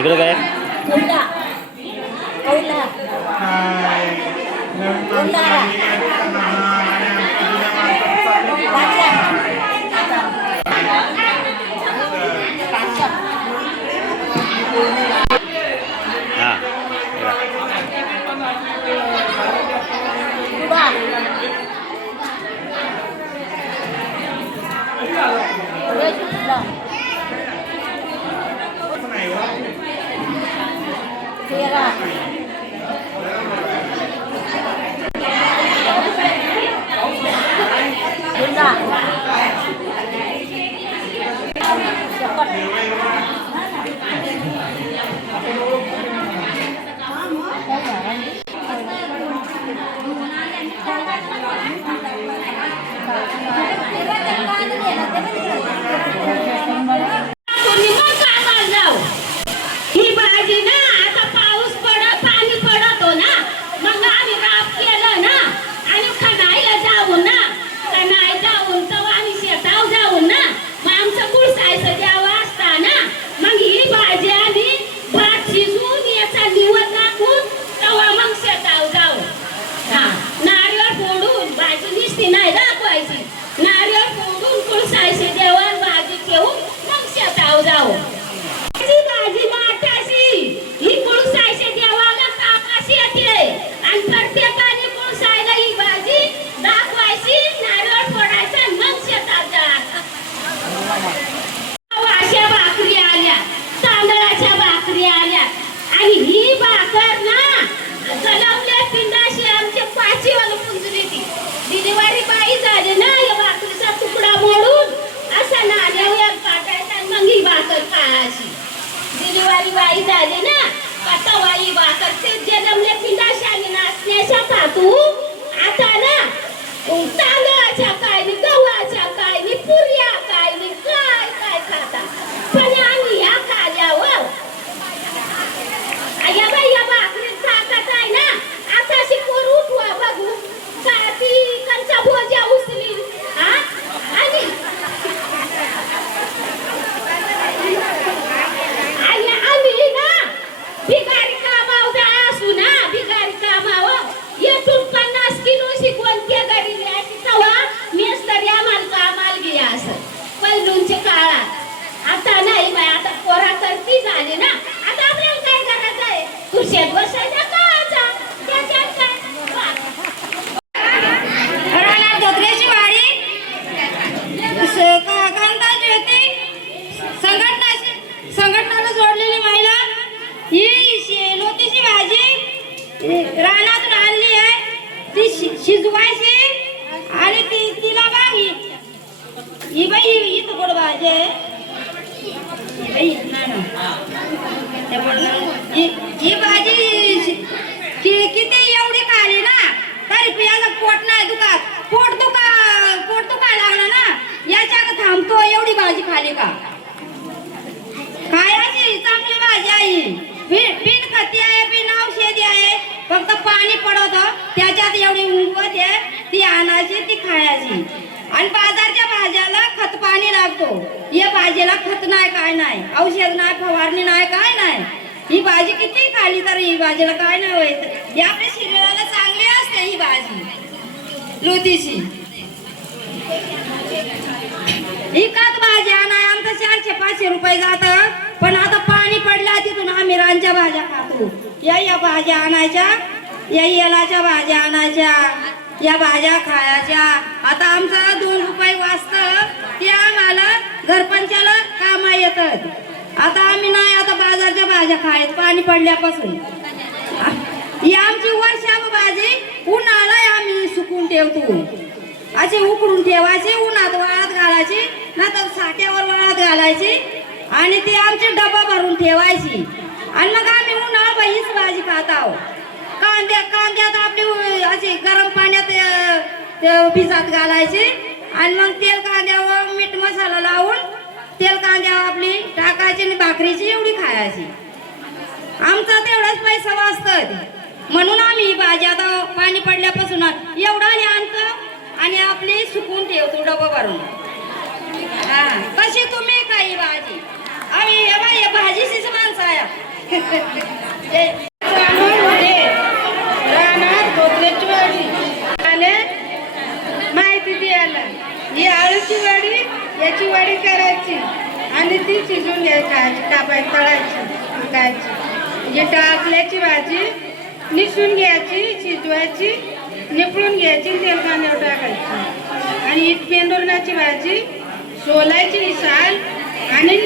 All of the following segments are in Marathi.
इकडे काय कौला कौला कौलारा हां तेरा डिलिव्हरी बाई झाली ना आता वाई भाकर ते जन्मले पिंडाशाने नाचण्याच्या खातू आता ना तांदळाच्या काय नि गव्हाच्या काय नि पुऱ्या काय नि काय काय खाता पण आम्ही या खाल्यावर आया बाई या भाकरी खातात आहे ना आता अशी पोर उठवा बघू ती कंचा भोजा उचली हा आणि भिकारी कामावता असू ना भिकारी कामावर येथून 50 किलो शिकवण के घरी द्यायची तवा मेस्तरी आम्हाला कामाला गेला असं पहिलूंच्या काळात आता नाही बाय आता पोरा करती झाली ना आता आपल्याला काय करायचं आहे खुर्शीत बसायचा काचा त्याच्यात काय घराला धोत्र्याची वाडी कांताची होती संघटनाला जोडलेली महिला ही लोतीची भाजी रानातून आणली आहे ती शिजवायची आणि तिला बागी ही बाई ही तर गोड भाजी आहे ही भाजी किती एवढी खाली ना तरी पियाला पोट नाही पोट दुखा लागला ना याच्या थांबतो एवढी भाजी खाली का खायची चांगली भाजी आहे बिन खती आहे बिन औषधी आहे फक्त पाणी पडत त्याच्यात एवढी उंगवत आहे ती आणायची ती खायची आणि बाजारच्या भाज्याला खत पाणी लागतो या भाजीला खत नाही काय नाही औषध नाही फवारणी नाही काय नाही ही भाजी किती खाली तर ही भाजीला काय नाही होत या आपल्या शरीराला चांगली असते ही भाजी लोतीची ही खत भाजी आणाय आमचं 400-500 रुपये जात पण आता पाणी पडल्या तिथून आम्ही रानच्या भाज्या खातो या भाज्या आणायच्या या येलाच्या भाज्या आणायच्या या भाज्या खायच्या आता आमचं 2 रुपये वाचतं ते आम्हाला घरपंचाला कामा येतात आता आम्ही नाही आता बाजारच्या भाज्या खायत पाणी पडल्यापासून ही आमची वर्षाव भाजी उन्हाळा आम्ही सुकून ठेवतो अशी उकडून ठेवायची उन्हात वाळत घालायची नंतर साठ्यावर वाळत घालायची आणि ती आमची डबा भरून ठेवायची आणि मग आम्ही उन्हाळा हीच भाजी खात आहोत कांद्यात आपली अशी गरम पाण्यात भिजत घालायची आणि मग तेल कांद्यावर मीठ मसाला लावून तेल कांद्यावर आपली टाकायची आणि भाकरीची एवढी खायची आमचा तेवढाच पैसा वाचतात म्हणून आम्ही ही भाजी आता पाणी पडल्यापासून एवढा आणतो आणि आपली सुकून ठेवतो डबा भरून हा कशी तुम्ही काही भाजी आम्ही भाजीचीच माणसं आहे रानात धोत्र्याची वाडी आले माहिती द्यायला ही आळूची वाडी याची वाडी करायची आणि ती शिजून घ्यायची कापायची तळायची विकायची ही टाकल्याची भाजी निसून घ्यायची शिजवायची निपळून घ्यायची तेल कांद्यावर टाकायची आणि ही पेंडुरणाची भाजी सोलायची साल आणि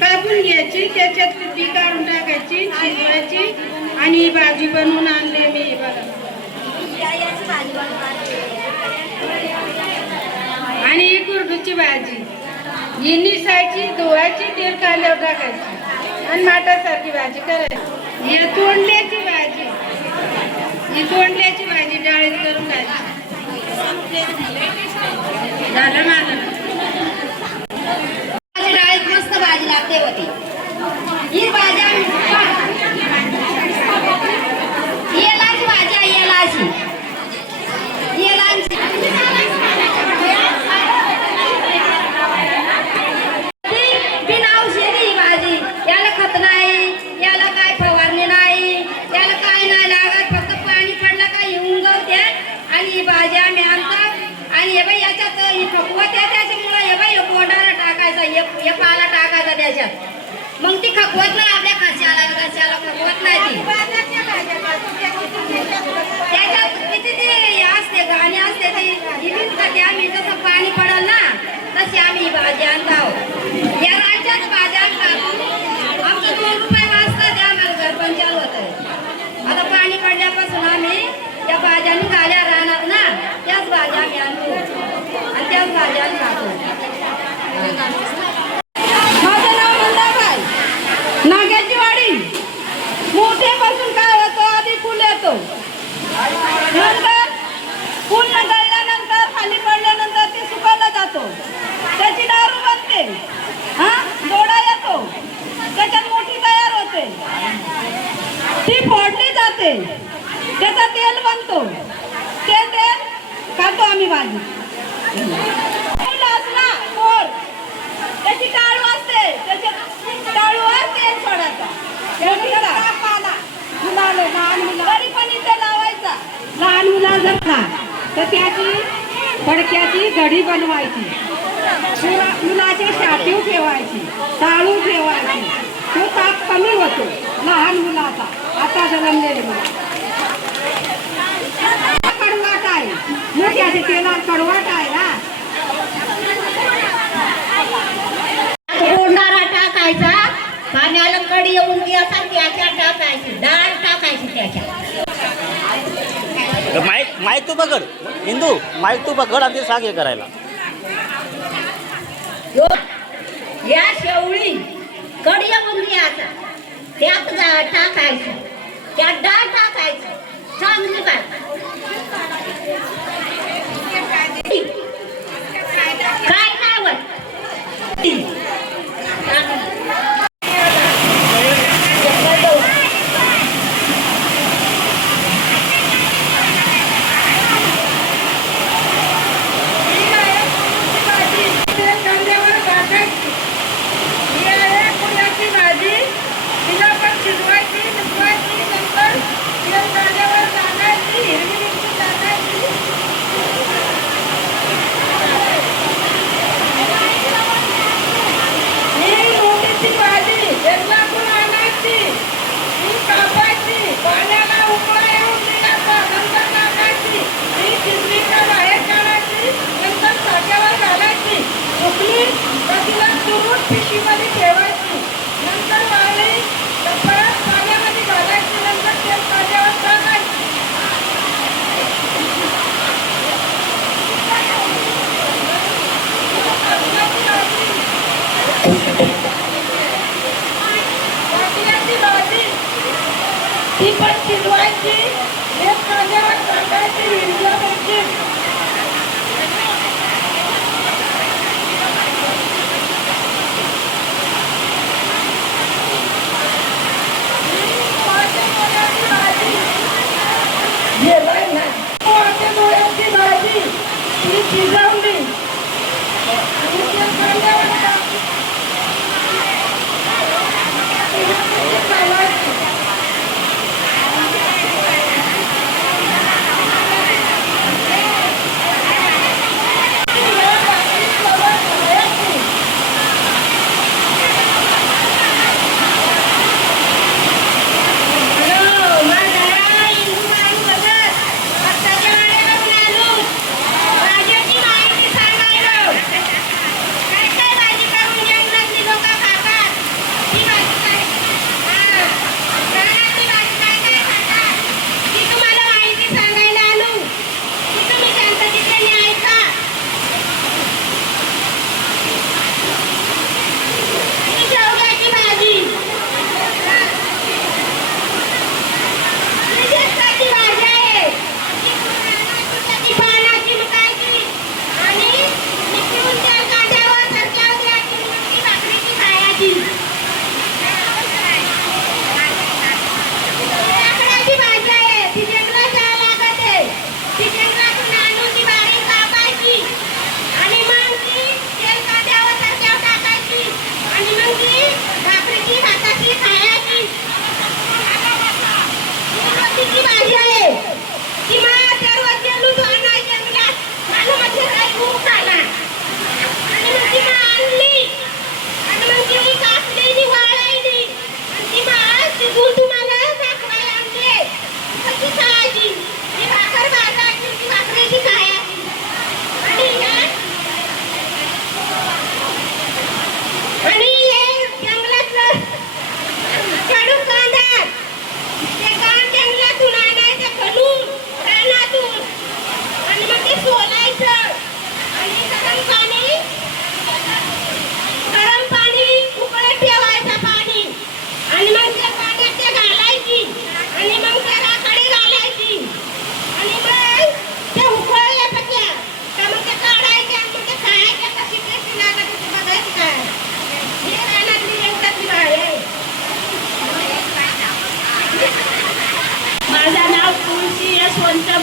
कापून घ्यायची त्याच्यात बी काढून टाकायची शिजवायची आणि ही भाजी बनवून आणले मी बघा आणि ही कुरडूची भाजी ही निसायची धुवायची तेल कांद्यावर टाकायची आणि माठासारखी भाजी करायची ही तोंडल्याची भाजी ही तोंडल्याची भाजी डाळीत करून खायची झालं माझं डाळीत मस्त भाजी लागते होती ही भाज्या येलाची भाजी आहे येलाची बिन औषधी ही भाजी याला खत नाही याला काय फवारणी नाही याला काय नाही लागत फक्त पाणी पडलं का येऊन गवते आणि ही भाजी आम्ही आणतो आणि हे बाई याच्यात ही खपवत आहे त्याच्यामुळे हे बाई कोंडाला टाकायचा हे पाला टाकायचा त्याच्यात मग ती खपवत नाही आपल्या घशाला खपवत नाही ती त्याच्यात किती ती असते गाणी असते ती विकते आम्ही जसं पाणी पडल ना तशी आम्ही भाजी आणतो या राज्यात भाज्या आमचं 2 रुपये वाजता द्या आम्हाला घर पंचाल होत आहे आता पाणी पडल्यापासून आम्ही त्या भाज्या निघाल्या राहणार ना त्याच भाज्या आम्ही आणतो आणि त्याच भाज्या खातो माझं नाव मंदाबाई नाग्याची वाडी मोठ्यापासून काय होतं आधी फुल येतो नंतर फुल गळल्यानंतर खाली पडल्यानंतर ते सुकायला जातो त्याची दारू बनते हा दोडा येतो त्याच्यात मोठी तयार होते ती फोडली जाते त्याचा तेल बनतो ते तेल खातो आम्ही भाजी ना फोड त्याची टाळू असते त्याच्या टाळूवर तेल सोडायचा तरी पण इथे लावायचा लहान मुला जर खा तर त्याची फडक्याची घडी बनवायची मुलाची शाटीव ठेवायची टाळू ठेवायची तो ताप कमी होतो लहान मुलाचा आता जन्मलेले मुला कडवाट आहे मोठ्याचे तेलात कडवाट आहे ना कोंडारा टाकायचा पाण्याला कडी येऊन द्यायचा त्याच्यात टाकायची डाळ टाकायची त्याच्यात माईक तू पकड हिंदू माईक तू पकड आणि ते सांग हे करायला या शेवळी कडी येऊन द्यायचा त्यात टाकायचं त्यात डाळ टाकायचं चांगली काय काय काय होत पिशवीमध्ये ठेवायची नंतर वाळली तर परत पाण्यामध्ये घालायची नंतर तेल कांद्यावर टाकायची वाटल्याची भाजी ती पण शिजवायची तेल कांद्यावर टाकायची हिरव्या मिरची डोळ्याची भाजी ही शिजवली आणि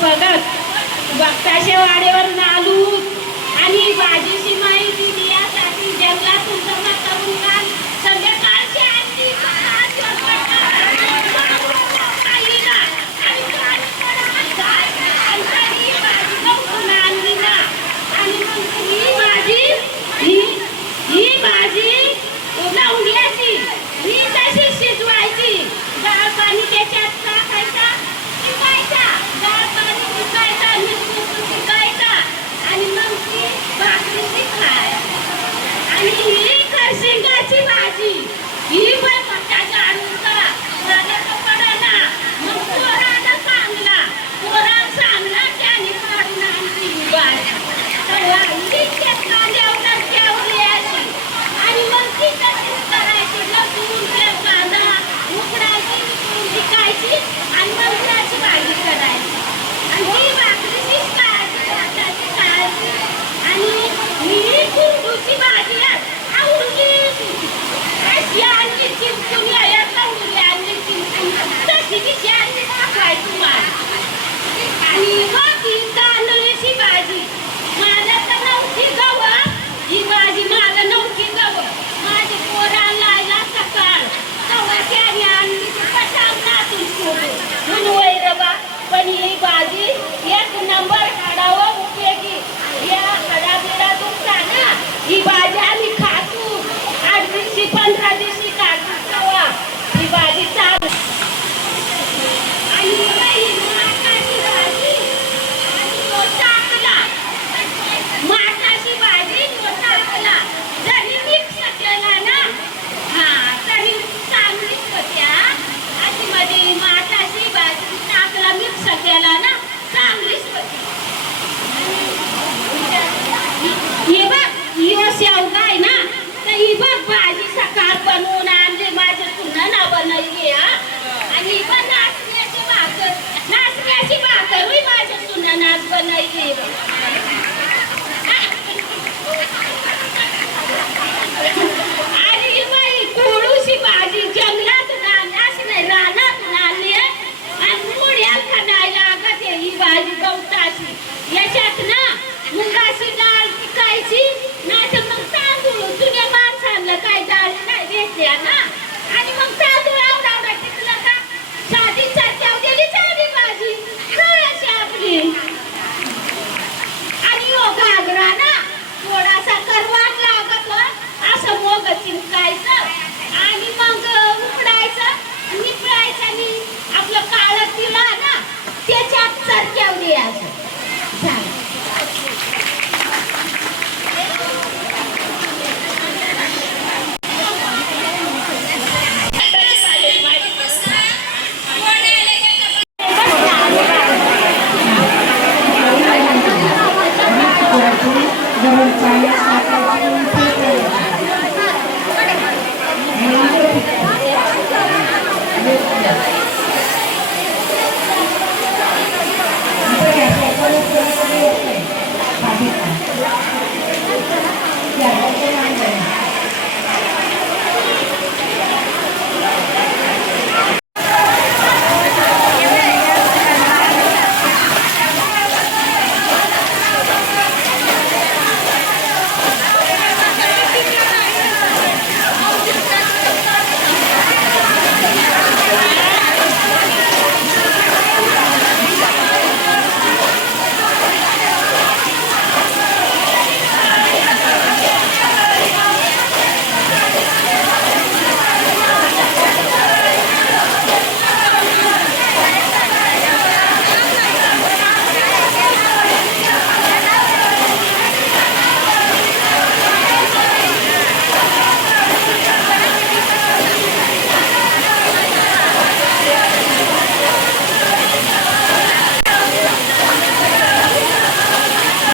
बघत बघताशे वाड्यावरून आलो आणि भाजीची माहिती दिली यासाठी जंगलातून जमा करून काल संध्याकाळची आणली ही भाजी लावण्याची ही तशी शिजवायची डाळ पाणी त्याच्यात टाकायचा शिकायचा डाळ पाणी शिकायचा मीठ शिकायचा आणि मग ती भाकरी शिकाय आणि ही खरशिंगाची भाजी ही पण पट्ट्याच्या आणूचा माझ्या कपड्याला मग पोराला सांगला त्याने काढून आणली ही भाजी इतक्यात कांद्यावर ठेवली अशी आणि मग ती तशीच करायची लसूण कांदा उकडायची विकायची आणि मग त्याची भाजी करायची आणि ती भाकरी शिकायची भाताची खायची आणि ही कुंडूची भाजी आवडली अशी आणली चिमचून या कवडी आणली चिमचून तशी तिची आणली दाखवायची मला आणि मग ही तांदळीची भाजी मला तर नव्हती गवं ही भाजी मला नव्हती गवं माझी पोराला लायला सकाळ तेव्हा त्याने आणली पटावतातून सोडून म्हणून वैरबा पण ही भाजी एक नंबर काढावं उपयोगी या खडाबिडा दुखता ना ही भाजी आम्ही खातो 8 दिवशी 15 दिवशी काढतो तेव्हा ही भाजी चालू आणि ही माठाची भाजी आणि तो टाकला माठाची भाजी तो टाकला जरी मिक्स केला ना हा तरी चांगलीच होत्या अशी मध्ये माठाची भाजी टाकला मिक्स केला ना चांगलीच होती हे बघ यो शेवगा आहे ना तर ही बघ भाजी सकाळ बनवून आणली माझ्या सुनाना बनवली आणि ही पण नाचण्याची भाकर होई माझ्या सुनानाच बनवली आणि ही बाई कोळूची भाजी जंगलातून आणली अशी नाही रानातून आणली आणि मुळ्या खाणायला लागत ही भाजी गवताची याच्यात ना मुगाची डाळ पिकायची नाही तर मग तांदूळ जुन्या माणसांना काय डाळ नाही भेटल्या ना आणि मग तांदूळ आवडा टिकलं का साधी चटक्याव दिली चांगली भाजी कळायची आपली आणि यो घागरा ना थोडासा करवाट लागत असं मोग चिंकायचं आणि मग उकडायचं निपळायचं आणि आपलं काळं तिळा ना त्याच्यात चटक्याव द्यायचं झालं गरम पाणी